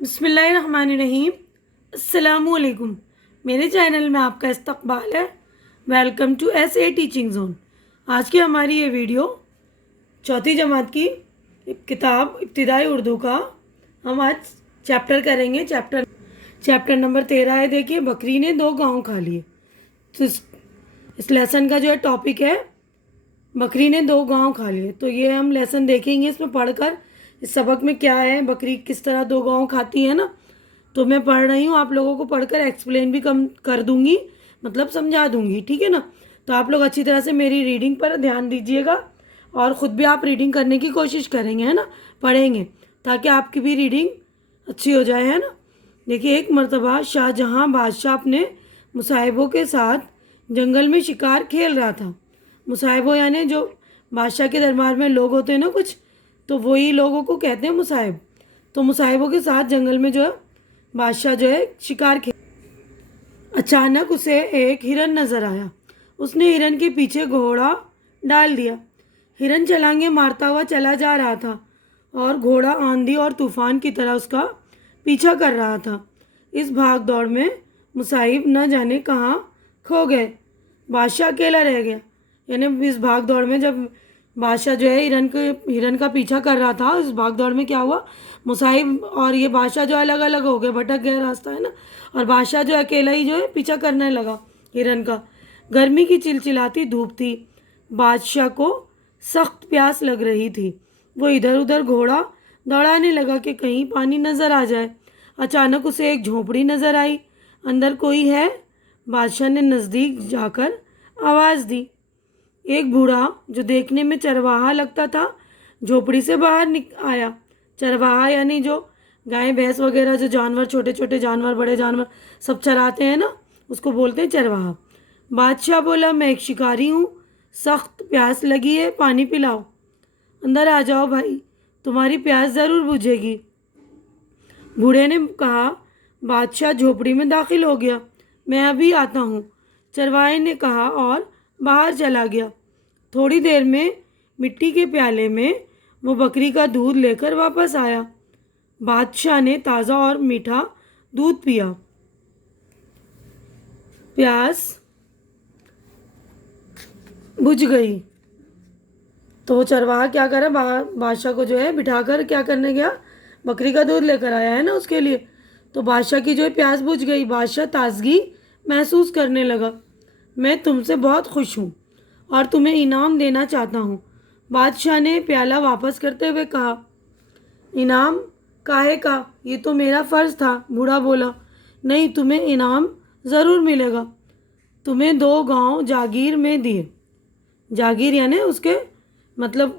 بسم اللہ الرحمن الرحیم۔ السلام علیکم، میرے چینل میں آپ کا استقبال ہے۔ Welcome to S A teaching zone. آج کی ہماری یہ ویڈیو چوتھی جماعت کی کتاب ابتدائی اردو کا ہم آج چیپٹر کریں گے۔ چیپٹر نمبر 13 ہے۔ دیکھیے، بکری نے 2 گاؤں کھا لیے۔ تو اس لیسن کا جو ہے ٹاپک ہے بکری نے 2 گاؤں کھا لیے۔ تو یہ ہم لیسن دیکھیں گے، اس میں پڑھ کر اس سبق میں کیا ہے، بکری کس طرح 2 گاؤں کھاتی ہے نا۔ تو میں پڑھ رہی ہوں، آپ لوگوں کو پڑھ کر ایکسپلین بھی کر دوں گی، مطلب سمجھا دوں گی، ٹھیک ہے نا۔ تو آپ لوگ اچھی طرح سے میری ریڈنگ پر دھیان دیجیے گا، اور خود بھی آپ ریڈنگ کرنے کی کوشش کریں گے، ہے نا، پڑھیں گے تاکہ آپ کی بھی ریڈنگ اچھی ہو جائے، ہے نا۔ دیکھیے، ایک مرتبہ شاہ جہاں بادشاہ اپنے مصاحبوں کے ساتھ جنگل میں شکار کھیل رہا تھا۔ مصاحبوں یعنی جو بادشاہ کے دربار میں لوگ ہوتے ہیں نا کچھ، تو وہی لوگوں کو کہتے ہیں مصاحب۔ تو مصاحبوں کے ساتھ جنگل میں جو ہے بادشاہ جو ہے شکار کھیل، اچانک اسے ایک ہرن نظر آیا۔ اس نے ہرن کے پیچھے گھوڑا ڈال دیا۔ ہرن چھلانگیں مارتا ہوا چلا جا رہا تھا، اور گھوڑا آندھی اور طوفان کی طرح اس کا پیچھا کر رہا تھا۔ اس بھاگ دوڑ میں مصاحب نہ جانے کہاں کھو گئے۔ بادشاہ اکیلا رہ گیا۔ یعنی اس بھاگ دوڑ میں جب بادشاہ جو ہے ہرن کا پیچھا کر رہا تھا، اس بھاگ دوڑ میں کیا ہوا، مصاحب اور یہ بادشاہ جو الگ الگ ہو گئے، بھٹک گئے راستہ، ہے نا۔ اور بادشاہ جو اکیلا ہی جو ہے پیچھا کرنے لگا ہرن کا۔ گرمی کی چلچلاتی دھوپ تھی، بادشاہ کو سخت پیاس لگ رہی تھی۔ وہ ادھر ادھر گھوڑا دوڑانے لگا کہ کہیں پانی نظر آ جائے۔ اچانک اسے ایک جھونپڑی نظر آئی۔ اندر کوئی ہے؟ بادشاہ نے نزدیک جا کر آواز دی۔ ایک بوڑھا جو دیکھنے میں چرواہا لگتا تھا جھونپڑی سے باہر آیا۔ چرواہا یعنی جو گائے بھینس وغیرہ، جو جانور، چھوٹے چھوٹے جانور، بڑے جانور سب چراتے ہیں نا، اس کو بولتے ہیں چرواہا۔ بادشاہ بولا، میں ایک شکاری ہوں، سخت پیاس لگی ہے، پانی پلاؤ۔ اندر آ جاؤ بھائی، تمہاری پیاس ضرور بجھے گی۔ بوڑھے نے کہا۔ بادشاہ جھونپڑی میں داخل ہو گیا۔ میں ابھی آتا ہوں، چرواہے نے کہا، اور باہر چلا گیا۔ تھوڑی دیر میں مٹی کے پیالے میں وہ بکری کا دودھ لے کر واپس آیا۔ بادشاہ نے تازہ اور میٹھا دودھ پیا۔ پیاس بجھ گئی۔ تو چرواہا کیا کرا، بادشاہ کو جو ہے بٹھا کر کیا کرنے گیا، بکری کا دودھ لے کر آیا ہے نا اس کے لیے۔ تو بادشاہ کی جو ہے پیاس بجھ گئی۔ بادشاہ تازگی محسوس کرنے لگا۔ میں تم سے بہت خوش ہوں اور تمہیں انعام دینا چاہتا ہوں۔ بادشاہ نے پیالہ واپس کرتے ہوئے کہا۔ انعام کاہے کا؟ یہ تو میرا فرض تھا، بوڑھا بولا۔ نہیں، تمہیں انعام ضرور ملے گا۔ تمہیں 2 گاؤں جاگیر میں دیے۔ جاگیر یعنی اس کے مطلب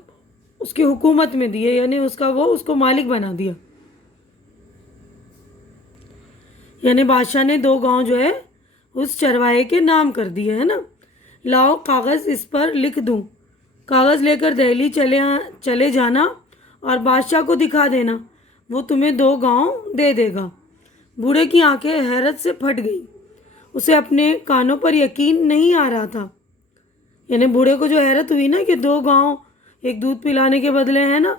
اس کی حکومت میں دیے، یعنی اس کو مالک بنا دیا۔ یعنی بادشاہ نے 2 گاؤں جو ہے اس چرواہے کے نام کر دیے، ہے نا۔ لاؤ کاغذ، اس پر لکھ دوں۔ کاغذ لے کر دہلی چلے جانا اور بادشاہ کو دکھا دینا، وہ تمہیں 2 گاؤں دے دے گا۔ بوڑھے کی آنکھیں حیرت سے پھٹ گئی۔ اسے اپنے کانوں پر یقین نہیں آ رہا تھا۔ یعنی بوڑھے کو جو حیرت ہوئی نا کہ 2 گاؤں ایک دودھ پلانے کے بدلے، ہے نا،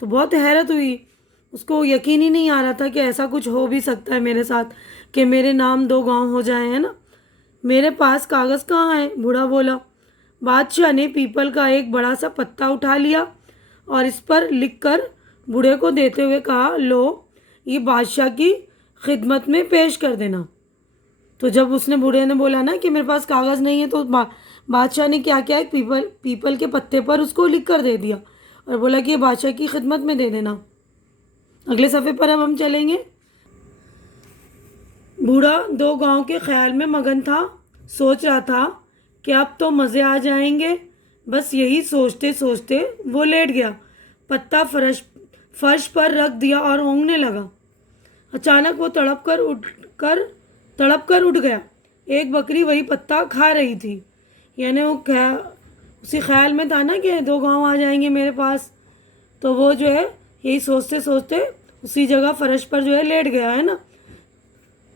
تو بہت حیرت ہوئی۔ اس کو یقین ہی نہیں آ رہا تھا کہ ایسا کچھ ہو بھی سکتا ہے میرے ساتھ، کہ میرے نام 2 گاؤں ہو جائیں، ہے نا۔ میرے پاس کاغذ کہاں ہے؟ بوڑھا بولا۔ بادشاہ نے پیپل کا ایک بڑا سا پتا اٹھا لیا اور اس پر لکھ کر بوڑھے کو دیتے ہوئے کہا، لو، یہ بادشاہ کی خدمت میں پیش کر دینا۔ تو جب بوڑھے نے بولا نا کہ میرے پاس کاغذ نہیں ہے، تو بادشاہ نے کیا کیا، ایک پیپل کے پتے پر اس کو لکھ کر دے دیا اور بولا کہ یہ بادشاہ کی خدمت میں دے دینا۔ اگلے صفحے پر اب ہم چلیں گے۔ بوڑھا 2 گاؤں کے خیال میں مگن تھا، سوچ رہا تھا کہ اب تو مزے آ جائیں گے۔ بس یہی سوچتے سوچتے وہ لیٹ گیا، پتا فرش پر رکھ دیا اور اونگنے لگا۔ اچانک وہ تڑپ کر اٹھ گیا۔ ایک بکری وہی پتا کھا رہی تھی۔ یعنی وہ اسی خیال میں تھا نا کہ 2 گاؤں آ جائیں گے میرے پاس، تو وہ جو ہے یہی سوچتے سوچتے اسی جگہ فرش پر جو ہے لیٹ گیا، ہے نا۔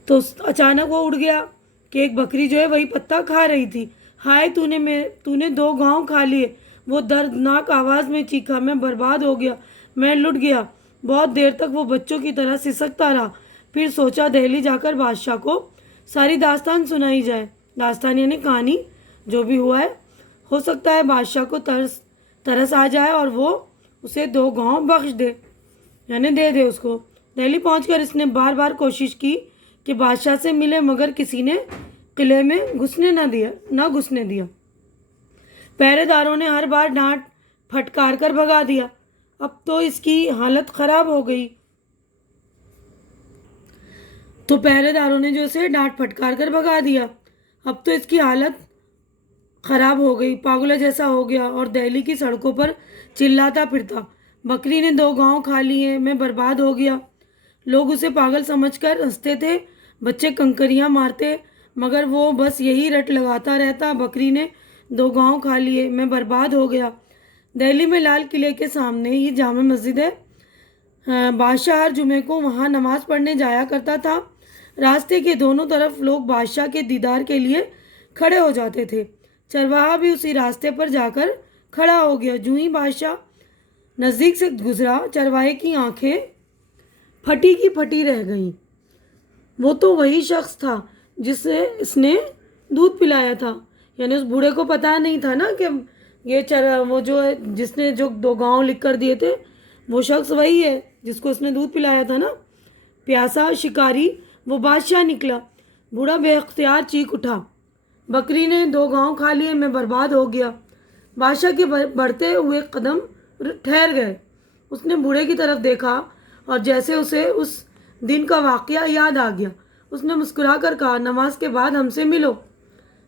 تو اچانک وہ اٹھ گیا کہ ایک بکری جو ہے وہی پتا کھا رہی تھی۔ ہائے، تو نے 2 گاؤں کھا لیے، وہ دردناک آواز میں چیخا۔ میں برباد ہو گیا، میں لٹ گیا، بہت دیر تک وہ بچوں کی طرح سسکتا رہا. پھر سوچا دہلی جا کر بادشاہ کو ساری داستان سنائی جائے. داستان یعنی کہانی، جو بھی ہوا ہے. ہو سکتا ہے بادشاہ کو ترس آ جائے اور وہ اسے 2 گاؤں بخش دے، یعنی دے دے اس کو. دہلی پہنچ کر اس نے بار بار کوشش کی کہ بادشاہ سے ملے، مگر کسی نے قلعے میں نہ گھسنے دیا. پہرے داروں نے ہر بار ڈانٹ پھٹکار کر بھگا دیا. اب تو اس کی حالت خراب ہو گئی. تو پہرے داروں نے جو اسے ڈانٹ پھٹکار کر بھگا دیا. اب تو اس کی حالت خراب ہو گئی، پاگل جیسا ہو گیا اور دہلی کی سڑکوں پر چلاتا پھرتا. بکری نے 2 گاؤں کھا لیے، میں برباد ہو گیا. لوگ اسے پاگل سمجھ کر ہنستے تھے، بچے کنکریاں مارتے، مگر وہ بس یہی رٹ لگاتا رہتا، بکری نے 2 گاؤں کھا لیے، میں برباد ہو گیا. دہلی میں لال قلعے کے سامنے ہی جامع مسجد ہے. بادشاہ ہر جمعے کو وہاں نماز پڑھنے جایا کرتا تھا. راستے کے دونوں طرف لوگ بادشاہ کے دیدار کے لیے کھڑے ہو جاتے تھے. چرواہا بھی اسی راستے پر جا کر کھڑا ہو گیا. جو ہی بادشاہ نزدیک سے گزرا، چرواہے کی آنکھیں پھٹی کی پھٹی رہ گئیں. وہ تو وہی شخص تھا جسے اس نے دودھ پلایا تھا. یعنی اس بوڑھے کو پتہ نہیں تھا نا کہ وہ جو ہے جس نے جو 2 گاؤں لکھ کر دیے تھے، وہ شخص وہی ہے جس کو اس نے دودھ پلایا تھا نا. پیاسا شکاری وہ بادشاہ نکلا. بوڑھا بے اختیار چیخ اٹھا، بکری نے 2 گاؤں کھا لیے، میں برباد ہو گیا. بادشاہ کے بڑھتے ہوئے قدم ٹھہر گئے. اس نے بوڑھے کی طرف دیکھا اور جیسے اسے اس دن کا واقعہ یاد آ گیا. اس نے مسکرا کر کہا، نماز کے بعد ہم سے ملو.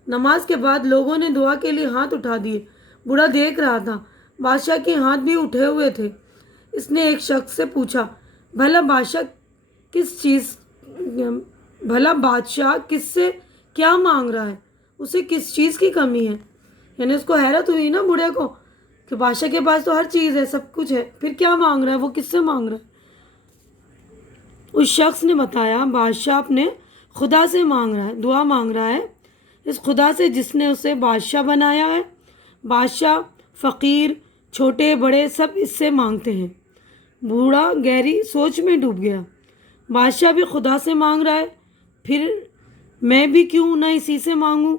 نماز کے بعد لوگوں نے دعا کے لیے ہاتھ اٹھا دیے. بوڑھا دیکھ رہا تھا، بادشاہ کے ہاتھ بھی اٹھے ہوئے تھے. اس نے ایک شخص سے پوچھا، بھلا بادشاہ کس سے کیا مانگ رہا ہے؟ اسے کس چیز کی کمی ہے؟ یعنی اس کو حیرت ہوئی نا بوڑھے کو کہ بادشاہ کے پاس تو ہر چیز ہے، سب کچھ ہے، پھر کیا مانگ رہا ہے، وہ کس سے مانگ رہا ہے؟ اس شخص نے بتایا، بادشاہ اپنے خدا سے مانگ رہا ہے، دعا مانگ رہا ہے، اس خدا سے جس نے اسے بادشاہ بنایا ہے. بادشاہ، فقیر، چھوٹے بڑے سب اس سے مانگتے ہیں. بوڑھا گہری سوچ میں ڈوب گیا. بادشاہ بھی خدا سے مانگ رہا ہے، پھر میں بھی کیوں نہ اسی سے مانگوں؟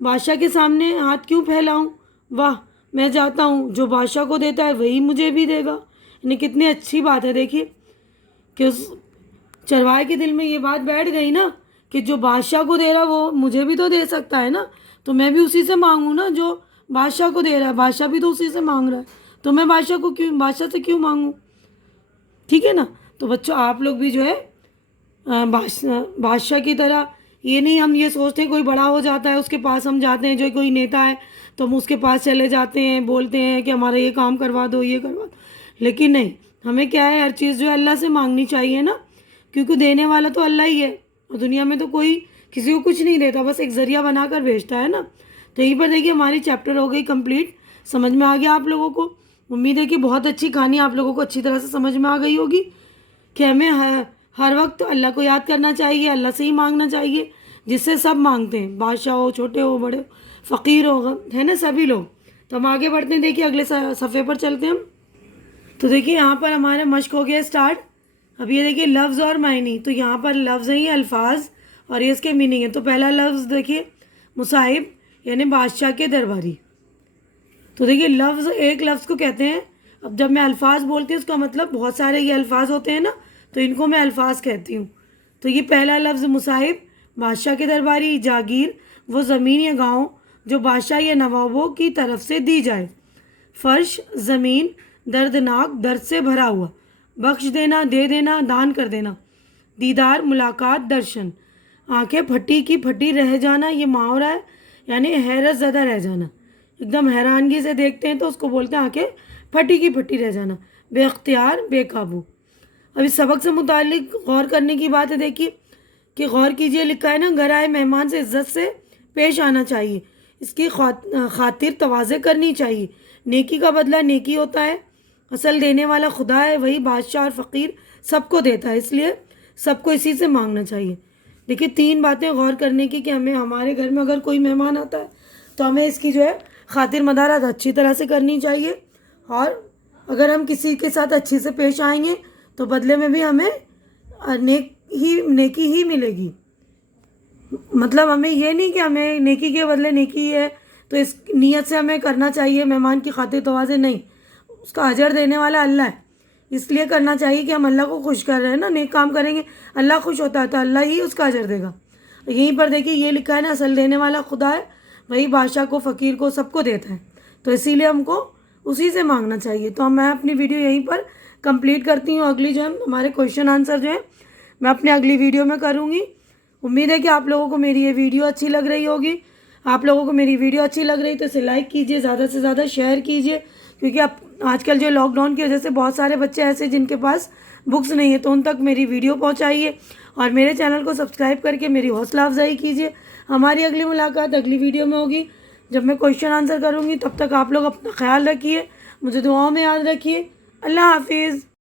بادشاہ کے سامنے ہاتھ کیوں پھیلاؤں؟ واہ، میں جاتا ہوں، جو بادشاہ کو دیتا ہے وہی مجھے بھی دے گا. یعنی کتنی اچھی بات ہے. دیکھیے کہ اس چرواہے کے دل میں یہ بات بیٹھ گئی نا کہ جو بادشاہ کو دے رہا وہ مجھے بھی تو دے سکتا ہے نا، تو میں بھی اسی سے مانگوں نا جو بادشاہ کو دے رہا ہے. بادشاہ بھی تو اسی سے مانگ رہا ہے، تو میں بادشاہ سے کیوں مانگوں؟ ٹھیک ہے نا. تو بچوں، آپ لوگ بھی جو ہے بادشاہ کی طرح، یہ نہیں ہم یہ سوچتے ہیں کوئی بڑا ہو جاتا ہے اس کے پاس ہم جاتے ہیں، جو کوئی نیتا ہے تو ہم اس کے پاس چلے جاتے ہیں، بولتے ہیں کہ ہمارا یہ کام کروا دو، یہ کروا دو. لیکن نہیں، ہمیں کیا ہے، ہر چیز جو ہے اللہ سے مانگنی چاہیے نا، کیونکہ دینے والا تو اللہ ہی ہے. اور دنیا میں تو کوئی کسی کو کچھ نہیں دیتا، بس ایک ذریعہ بنا کر بھیجتا ہے نا. تو یہیں پر دیکھیے ہماری چیپٹر ہو گئی کمپلیٹ. سمجھ میں آ گیا آپ لوگوں کو؟ امید ہے کہ بہت اچھی کہانی آپ لوگوں کو اچھی طرح سے سمجھ میں آ گئی ہوگی کہ ہمیں ہر وقت اللہ کو یاد کرنا چاہیے، اللہ سے ہی مانگنا چاہیے جس سے سب مانگتے ہیں، بادشاہ ہو، چھوٹے ہو، بڑے ہو، فقیر ہو، ہے نا، سبھی لوگ. تو ہم آگے بڑھتے ہیں. دیکھیے اگلے صفحے پر چلتے ہیں ہم. تو دیکھیے یہاں پر ہمارا مشق ہو گیا اسٹارٹ. اب یہ دیکھیے لفظ اور معنی. تو یہاں پر لفظ ہیں، یہ الفاظ، اور یہ اس کے میننگ ہے. تو پہلا لفظ دیکھیے مصاحب، یعنی بادشاہ کے درباری. تو دیکھیے لفظ، ایک لفظ کو کہتے ہیں، اب جب میں الفاظ بولتی ہوں اس کا مطلب بہت سارے یہ الفاظ ہوتے ہیں نا، تو ان کو میں الفاظ کہتی ہوں. تو یہ پہلا لفظ مصاحب، بادشاہ کے درباری. جاگیر، وہ زمین یا گاؤں جو بادشاہ یا نوابوں کی طرف سے دی جائے. فرش، زمین، دردناک، درد سے بھرا ہوا. بخش دینا، دے دینا، دان کر دینا. دیدار، ملاقات، درشن. آنکھیں پھٹی کی پھٹی رہ جانا، یہ محاورہ ہے، یعنی حیرت زدہ رہ جانا، ایک دم حیرانگی سے دیکھتے ہیں تو اس کو بولتے ہیں آنکھیں پھٹی کی پھٹی رہ جانا. بے اختیار، بے قابو. اب اس سبق سے متعلق غور کرنے کی بات ہے. دیکھیے کہ غور کیجئے، لکھا ہے نا، گھر آئے مہمان سے عزت سے پیش آنا چاہیے، اس کی خاطر تواضع کرنی چاہیے. نیکی کا بدلہ نیکی ہوتا ہے. اصل دینے والا خدا ہے، وہی بادشاہ اور فقیر سب کو دیتا ہے، اس لیے سب کو اسی سے مانگنا چاہیے. دیکھیے 3 باتیں غور کرنے کی کہ ہمیں ہمارے گھر میں اگر کوئی مہمان آتا ہے تو ہمیں اس کی جو ہے خاطر مدارات اچھی طرح سے کرنی چاہیے، اور اگر ہم کسی کے ساتھ اچھی سے پیش آئیں گے تو بدلے میں بھی ہمیں نیکی ہی ملے گی. مطلب ہمیں یہ نہیں کہ ہمیں نیکی کے بدلے نیکی ہے تو اس نیت سے ہمیں کرنا چاہیے مہمان کی خاطر تواضع، نہیں، اس کا اجر دینے والا اللہ ہے. اس لیے کرنا چاہیے کہ ہم اللہ کو خوش کر رہے ہیں نا، نیک کام کریں گے اللہ خوش ہوتا ہے تو اللہ ہی اس کا اجر دے گا. یہیں پر دیکھیے یہ لکھا ہے نا، اصل دینے والا خدا ہے، وہی بادشاہ کو، فقیر کو، سب کو دیتا ہے. تو اسی لیے ہم کو اسی سے مانگنا چاہیے. تو میں اپنی ویڈیو یہیں پر کمپلیٹ کرتی ہوں. اگلی جو ہے ہمارے کویشچن آنسر جو ہے میں اپنے اگلی ویڈیو میں کروں گی. امید ہے کہ آپ لوگوں کو میری یہ ویڈیو اچھی لگ رہی ہوگی. آپ لوگوں کو میری ویڈیو اچھی لگ رہی تو اسے لائک کیجیے، زیادہ سے زیادہ شیئر کیجیے، کیونکہ اب آج کل جو لاک ڈاؤن کی وجہ سے بہت سارے بچے ایسے جن کے پاس بکس نہیں ہے، تو ان تک میری ویڈیو پہنچائیے اور میرے چینل کو سبسکرائب کر کے میری حوصلہ افزائی کیجیے. ہماری اگلی ملاقات اگلی ویڈیو میں ہوگی جب میں کویشچن آنسر کروں گی. تب تک آپ لوگ اپنا خیال رکھیے، مجھے دعاؤں میں یاد رکھیے. اللہ حافظ.